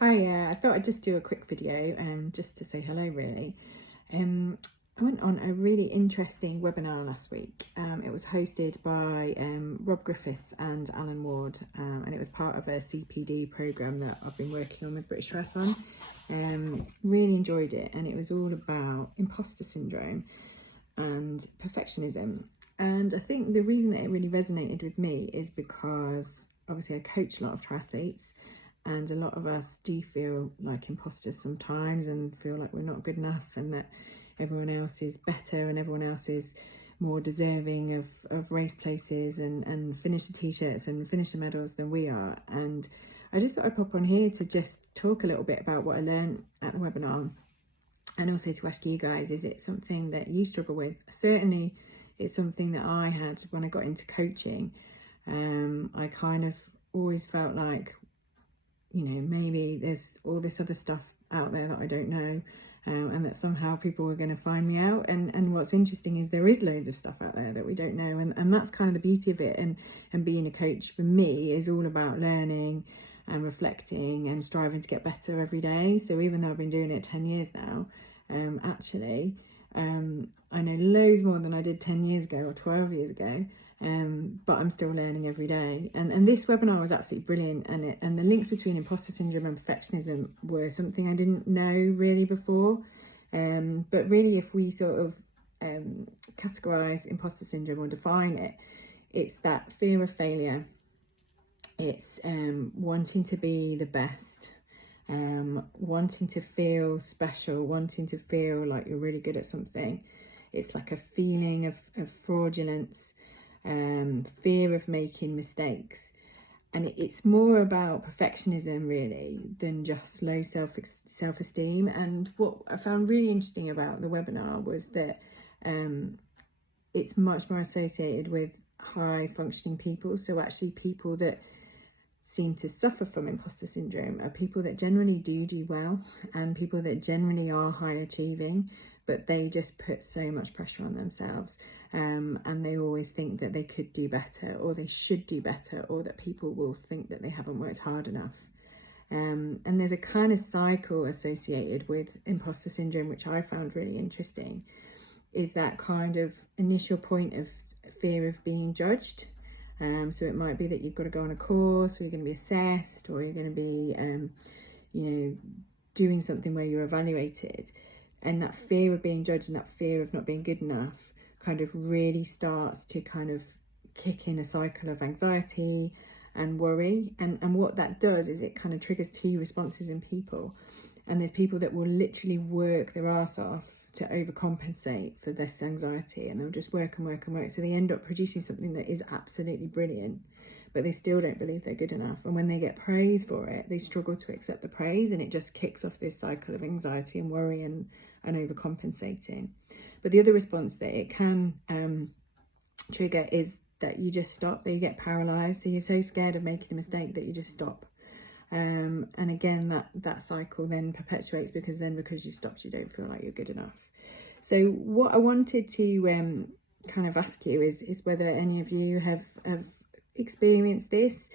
Hi, I thought I'd just do a quick video just to say hello really. I went on a really interesting webinar last week. It was hosted by Rob Griffiths and Alan Ward, and it was part of a CPD programme that I've been working on with British Triathlon. Really enjoyed it, and it was all about imposter syndrome and perfectionism. And I think the reason that it really resonated with me is because obviously I coach a lot of triathletes, and a lot of us do feel like imposters sometimes and feel like we're not good enough and that everyone else is better and everyone else is more deserving of race places and finisher t-shirts and finisher medals than we are. And I just thought I'd pop on here to just talk a little bit about what I learned at the webinar, and also to ask you guys, is it something that you struggle with? Certainly it's something that I had when I got into coaching. I kind of always felt like, you know, maybe there's all this other stuff out there that I don't know, and that somehow people were going to find me out. And what's interesting is there is loads of stuff out there that we don't know, and that's kind of the beauty of it. And being a coach for me is all about learning and reflecting and striving to get better every day. So even though I've been doing it 10 years now, actually I know loads more than I did 10 years ago or 12 years ago. But I'm still learning every day. And this webinar was absolutely brilliant. And the links between imposter syndrome and perfectionism were something I didn't know really before. But really, if we sort of categorize imposter syndrome or define it, it's that fear of failure. It's wanting to be the best, wanting to feel special, wanting to feel like you're really good at something. It's like a feeling of fraudulence, fear of making mistakes. And it's more about perfectionism really than just low self-esteem. And what I found really interesting about the webinar was that it's much more associated with high functioning people. So actually people that seem to suffer from imposter syndrome are people that generally do well, and people that generally are high achieving, but they just put so much pressure on themselves, and they always think that they could do better or they should do better, or that people will think that they haven't worked hard enough. And there's a kind of cycle associated with imposter syndrome, which I found really interesting, is that kind of initial point of fear of being judged. So it might be that you've got to go on a course, or you're going to be assessed, or you're going to be, doing something where you're evaluated. And that fear of being judged and that fear of not being good enough kind of really starts to kind of kick in a cycle of anxiety and worry. And what that does is it kind of triggers two responses in people. And there's people that will literally work their arse off to overcompensate for this anxiety, and they'll just work and work and work. So they end up producing something that is absolutely brilliant, but they still don't believe they're good enough. And when they get praise for it, they struggle to accept the praise, and it just kicks off this cycle of anxiety and worry and overcompensating. But the other response that it can trigger is that you just stop, that you get paralyzed. So you're so scared of making a mistake that you just stop. And again, that cycle then perpetuates, because you've stopped, you don't feel like you're good enough. So what I wanted to kind of ask you is whether any of you have experienced this,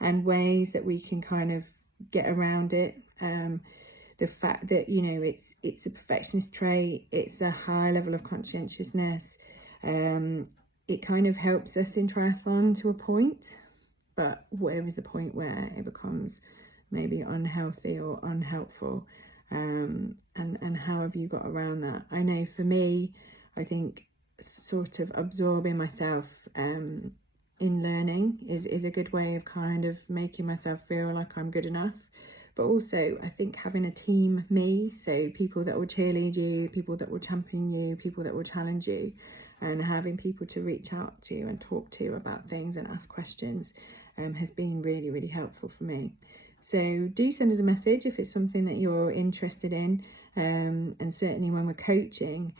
and ways that we can kind of get around it. The fact that, it's a perfectionist trait, it's a high level of conscientiousness. It kind of helps us in triathlon to a point, but where is the point where it becomes maybe unhealthy or unhelpful? And how have you got around that? I know for me, I think sort of absorbing myself in learning is a good way of kind of making myself feel like I'm good enough. But also I think having a team me, so people that will cheerlead you, people that will champion you, people that will challenge you, and having people to reach out to and talk to about things and ask questions has been really, really helpful for me. So do send us a message if it's something that you're interested in. And certainly when we're coaching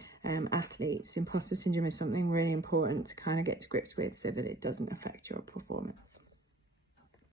athletes, imposter syndrome is something really important to kind of get to grips with, so that it doesn't affect your performance.